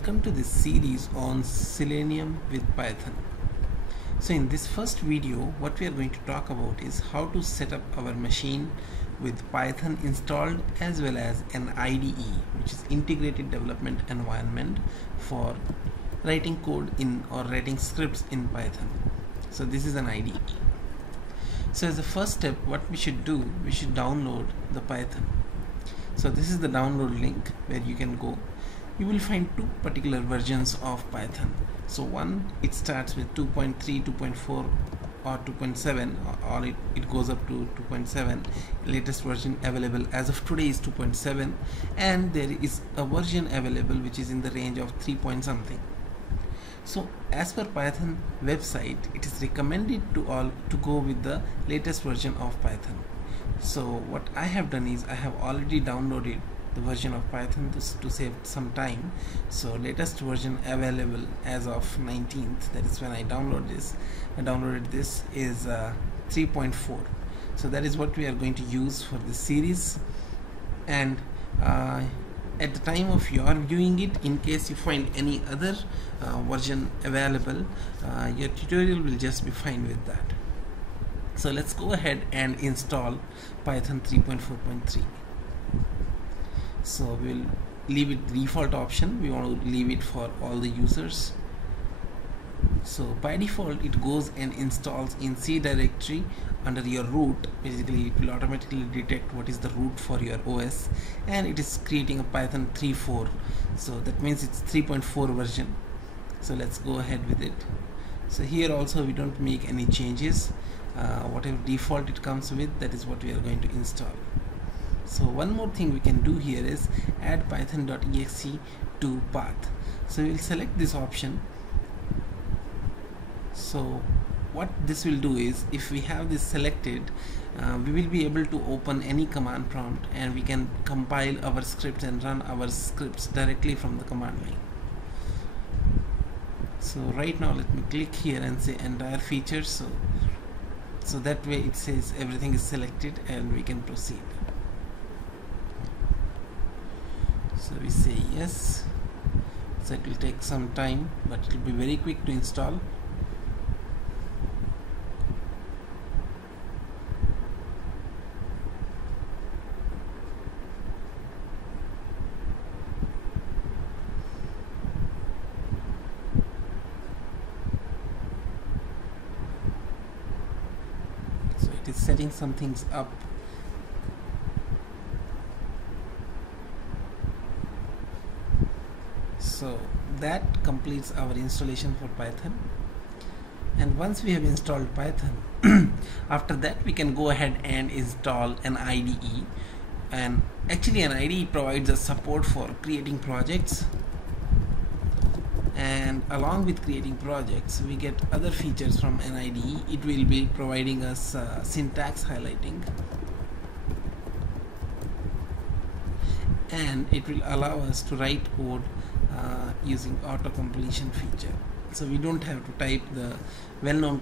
Welcome to this series on Selenium with Python. So in this first video, what we are going to talk about is how to set up our machine with Python installed as well as an IDE, which is Integrated Development Environment, for writing code in or writing scripts in Python. So this is an IDE. So as the first step, what we should do, we should download the Python. So this is the download link where you can go. You will find two particular versions of Python. So one, it starts with 2.3, 2.4 or 2.7, or it goes up to 2.7. Latest version available as of today is 2.7, and there is a version available which is in the range of 3 point something. So as per Python website, it is recommended to all to go with the latest version of Python. So what I have done is I have already downloaded the version of Python to save some time. So latest version available as of 19th, that is when I downloaded this, is 3.4. so that is what we are going to use for this series. And at the time of your viewing it, in case you find any other version available, your tutorial will just be fine with that. So let's go ahead and install Python 3.4.3. So we'll leave it default option. We want to leave it for all the users. So by default it goes and installs in C directory under your root. Basically it will automatically detect what is the root for your OS, and it is creating a Python 3.4, so that means it's 3.4 version. So let's go ahead with it. So here also we don't make any changes. Whatever default it comes with, that is what we are going to install. So one more thing we can do here is add python.exe to path. So we'll select this option. So what this will do is, if we have this selected, we will be able to open any command prompt, and we can compile our scripts and run our scripts directly from the command line. So right now let me click here and say entire features, so that way it says everything is selected and we can proceed. So we say yes. So it will take some time, but it will be very quick to install. So it is setting some things up. So that completes our installation for Python. And once we have installed Python, after that we can go ahead and install an IDE. And actually an IDE provides us support for creating projects, and along with creating projects we get other features from an IDE. It will be providing us syntax highlighting, and it will allow us to write code using auto completion feature. So we don't have to type the well-known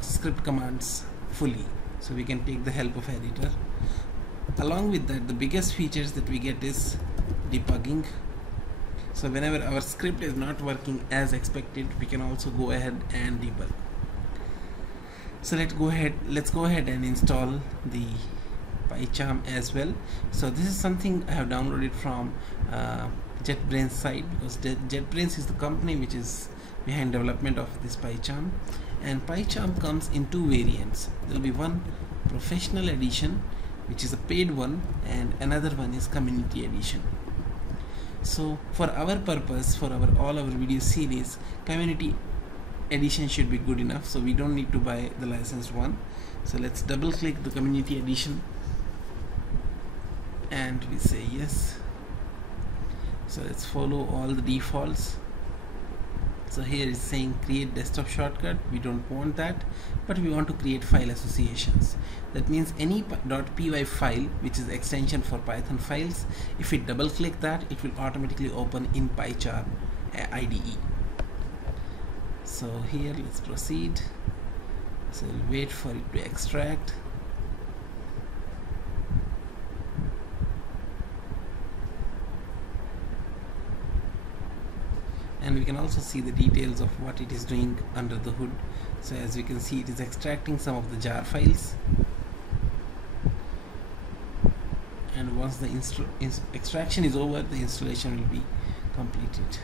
script commands fully, so we can take the help of editor. Along with that, the biggest features that we get is debugging. So whenever our script is not working as expected, we can also go ahead and debug. So let's go ahead and install the PyCharm as well. So this is something I have downloaded from JetBrains site, because JetBrains is the company which is behind development of this PyCharm. And PyCharm comes in two variants. There will be one professional edition, which is a paid one, and another one is community edition. So for our purpose, for all our video series, community edition should be good enough, so we don't need to buy the licensed one. So let's double click the community edition and we say yes. So let's follow all the defaults. So here is saying create desktop shortcut. We don't want that, but we want to create file associations. That means any .py file, which is extension for Python files, if we double click that, it will automatically open in PyCharm IDE. So here let's proceed. So we'll wait for it to extract. and we can also see the details of what it is doing under the hood. So as we can see, it is extracting some of the jar files, and once the extraction is over, the installation will be completed.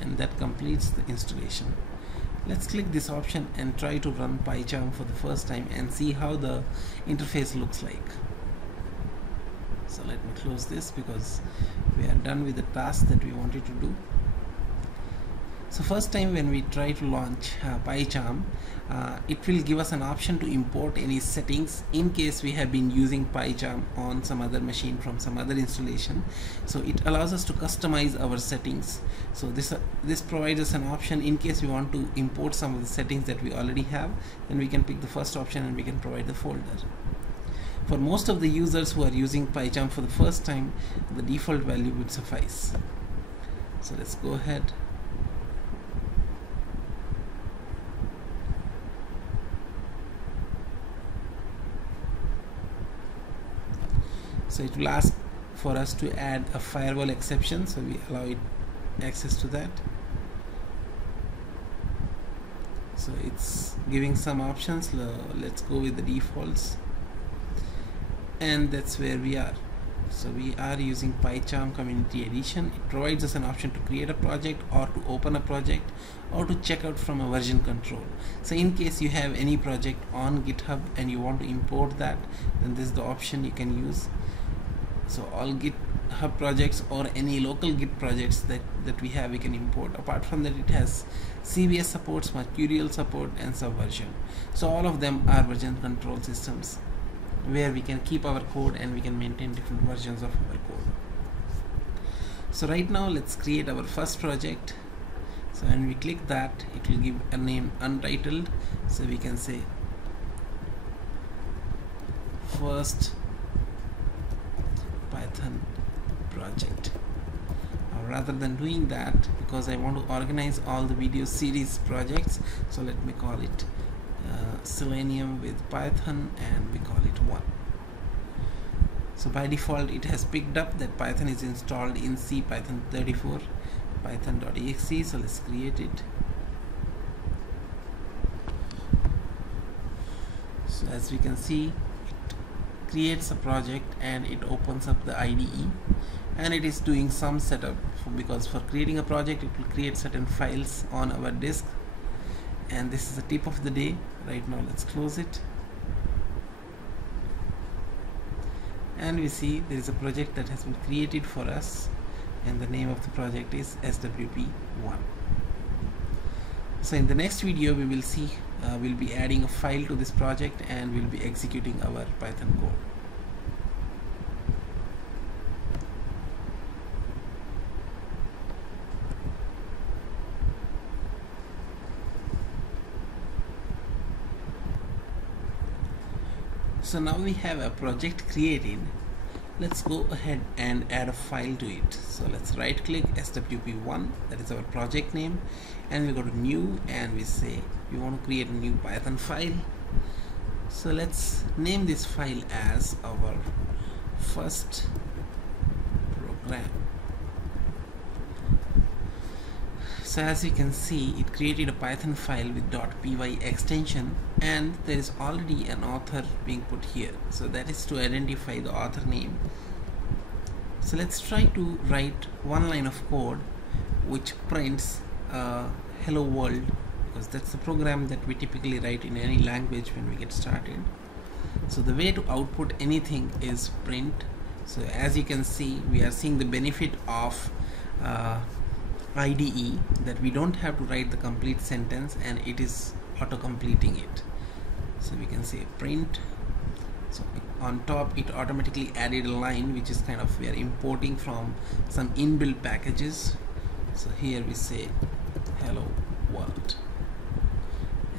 And that completes the installation. Let's click this option and try to run PyCharm for the first time and see how the interface looks like. So let me close this because we are done with the task that we wanted to do. So first time when we try to launch PyCharm, it will give us an option to import any settings in case we have been using PyCharm on some other machine from some other installation. So it allows us to customize our settings. So this provides us an option in case we want to import some of the settings that we already have. Then we can pick the first option and we can provide the folder. For most of the users who are using PyCharm for the first time, the default value would suffice. So let's go ahead. So it will ask for us to add a firewall exception, so we allow it access to that. So it's giving some options. Let's go with the defaults, and that's where we are. So we are using PyCharm Community Edition. It provides us an option to create a project or to open a project or to check out from a version control. So in case you have any project on GitHub and you want to import that, then this is the option you can use. So all GitHub projects or any local Git projects that we have, we can import. Apart from that, it has CVS supports, Mercurial support, and Subversion. So all of them are version control systems where we can keep our code and we can maintain different versions of our code. So right now let's create our first project. So when we click that, it will give a name untitled. So we can say first Python project. Rather than doing that, because I want to organize all the video series projects, so let me call it Selenium with Python, and we call it 1. So by default it has picked up that Python is installed in C Python 34 python.exe. so let's create it. So as we can see, creates a project and it opens up the IDE, and it is doing some setup because for creating a project it will create certain files on our disk. And this is the tip of the day. Right now let's close it, and we see there is a project that has been created for us, and the name of the project is SWP1. So in the next video we will see we'll be adding a file to this project and we'll be executing our Python code. So now we have a project created. Let's go ahead and add a file to it. So let's right click SWP1, that is our project name, and we go to new and we say we want to create a new Python file. So let's name this file as our first program. So as you can see, it created a Python file with .py extension, and there is already an author being put here. So that is to identify the author name. So let's try to write one line of code which prints hello world, because that's the program that we typically write in any language when we get started. So the way to output anything is print. So as you can see, we are seeing the benefit of IDE, that we don't have to write the complete sentence and it is auto completing it. So we can say print. So on top it automatically added a line which is kind of, we are importing from some inbuilt packages. So here we say hello world,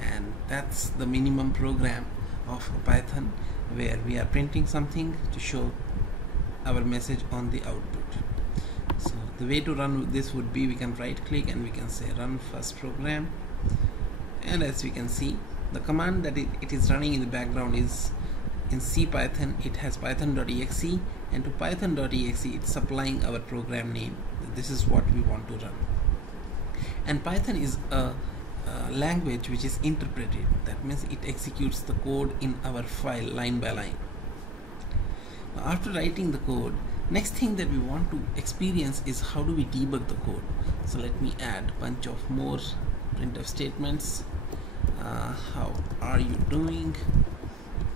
and that's the minimum program of Python, where we are printing something to show our message on the output. So the way to run this would be, we can right click and we can say run first program, and as we can see, the command that it is running in the background is in C Python it has python.exe, and to python.exe it's supplying our program name. This is what we want to run. And Python is a language which is interpreted. That means it executes the code in our file line by line. Now, after writing the code, next thing that we want to experience is how do we debug the code. So let me add a bunch of more printf statements. How are you doing?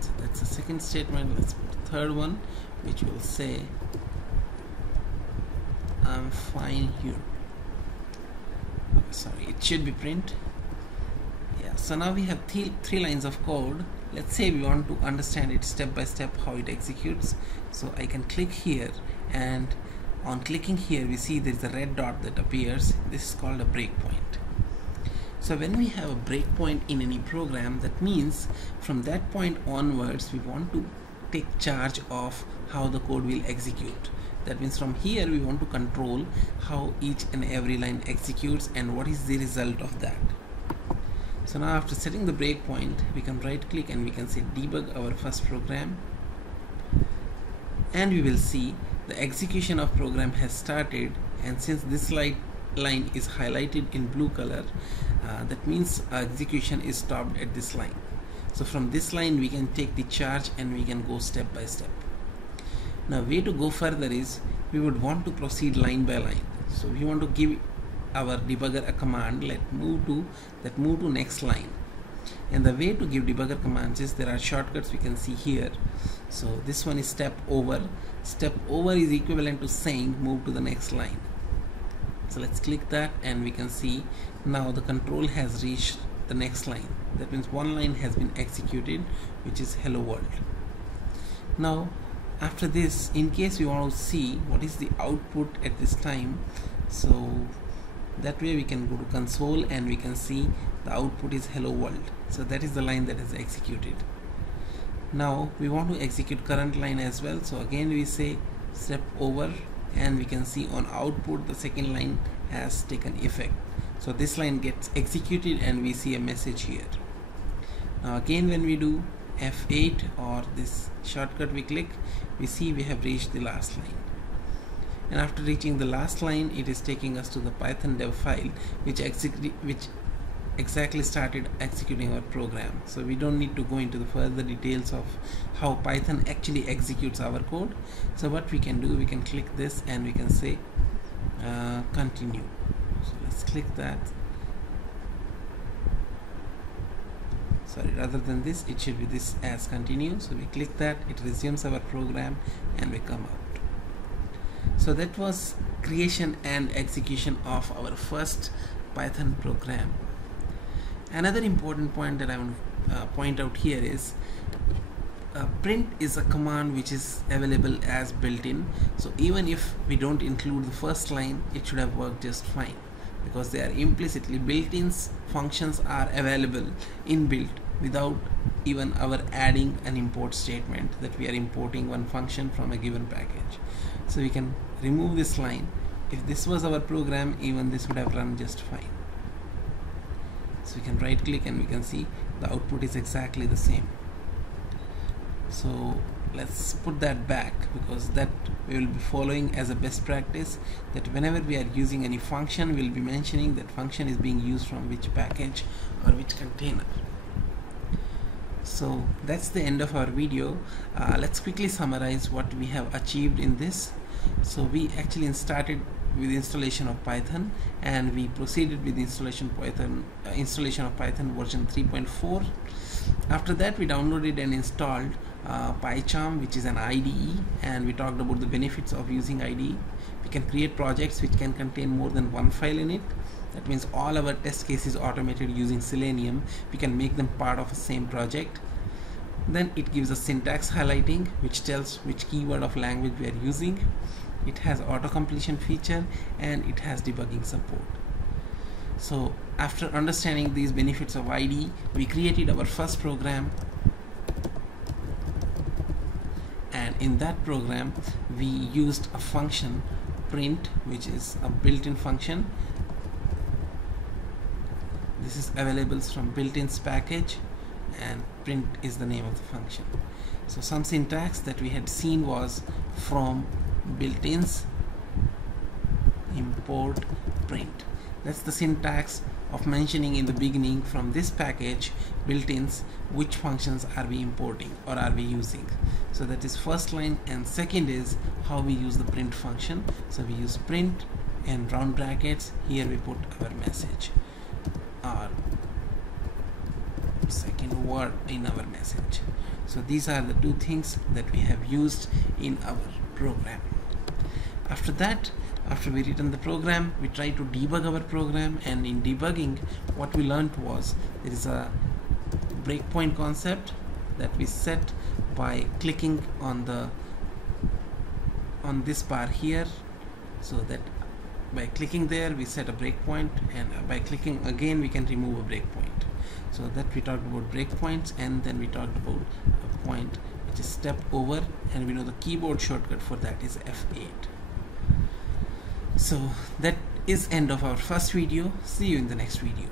So that's the second statement. Let's put the third one, which will say I'm fine here. Sorry, it should be print. Yeah, so now we have three lines of code. Let's say we want to understand it step by step how it executes. So I can click here, and on clicking here we see there is a red dot that appears. This is called a breakpoint. So when we have a breakpoint in any program, that means from that point onwards we want to take charge of how the code will execute. That means from here we want to control how each and every line executes and what is the result of that. So now after setting the breakpoint, we can right click and we can say debug our first program, and we will see the execution of program has started. And since this line is highlighted in blue color, that means execution is stopped at this line. So from this line we can take the charge and we can go step by step. Now way to go further is we would want to proceed line by line. So we want to give our debugger a command, move to next line. And the way to give debugger commands is there are shortcuts we can see here. So this one is step over. Step over is equivalent to saying move to the next line. So let's click that and we can see now the control has reached the next line. That means one line has been executed, which is hello world. Now after this, in case we want to see what is the output at this time, so that way we can go to console and we can see the output is hello world. So that is the line that is executed. Now we want to execute current line as well. So again we say step over, and we can see on output the second line has taken effect. So this line gets executed and we see a message here. Now again when we do F8 or this shortcut we click, we see we have reached the last line. And after reaching the last line, it is taking us to the Python dev file which exactly started executing our program. So we don't need to go into the further details of how Python actually executes our code. So what we can do, we can click this and we can say continue. So let's click that. Sorry, rather than this it should be this as continue. So we click that, it resumes our program and we come out. So that was creation and execution of our first Python program. Another important point that I want to point out here is print is a command which is available as built-in. So even if we don't include the first line, it should have worked just fine, because they are implicitly built-in functions are available inbuilt without even our adding an import statement that we are importing one function from a given package. So we can remove this line. If this was our program, even this would have run just fine. So we can right click and we can see the output is exactly the same. So let's put that back, because that we will be following as a best practice, that whenever we are using any function, we will be mentioning that function is being used from which package or which container. So that's the end of our video. Let's quickly summarize what we have achieved in this. So we actually started with installation of Python, and we proceeded with installation of Python version 3.4. After that we downloaded and installed PyCharm, which is an IDE, and we talked about the benefits of using IDE. We can create projects which can contain more than one file in it. That means all our test cases automated using Selenium. We can make them part of the same project. Then it gives us syntax highlighting, which tells which keyword of language we are using. It has auto completion feature, and it has debugging support. So after understanding these benefits of IDE, we created our first program, and in that program we used a function print, which is a built-in function. This is available from built-ins package, and print is the name of the function. So some syntax that we had seen was from built-ins import print. That's the syntax of mentioning in the beginning from this package built-ins which functions are we importing or are we using. So that is first line, and second is how we use the print function. So we use print and round brackets, here we put our message or second word in our message. So these are the two things that we have used in our program. After that, after we written the program, we try to debug our program, and in debugging what we learned was there is a breakpoint concept that we set by clicking on this bar here, so that by clicking there we set a breakpoint, and by clicking again we can remove a breakpoint. So that we talked about breakpoints, and then we talked about a point which is step over, and we know the keyboard shortcut for that is F8. So that is end of our first video. See you in the next video.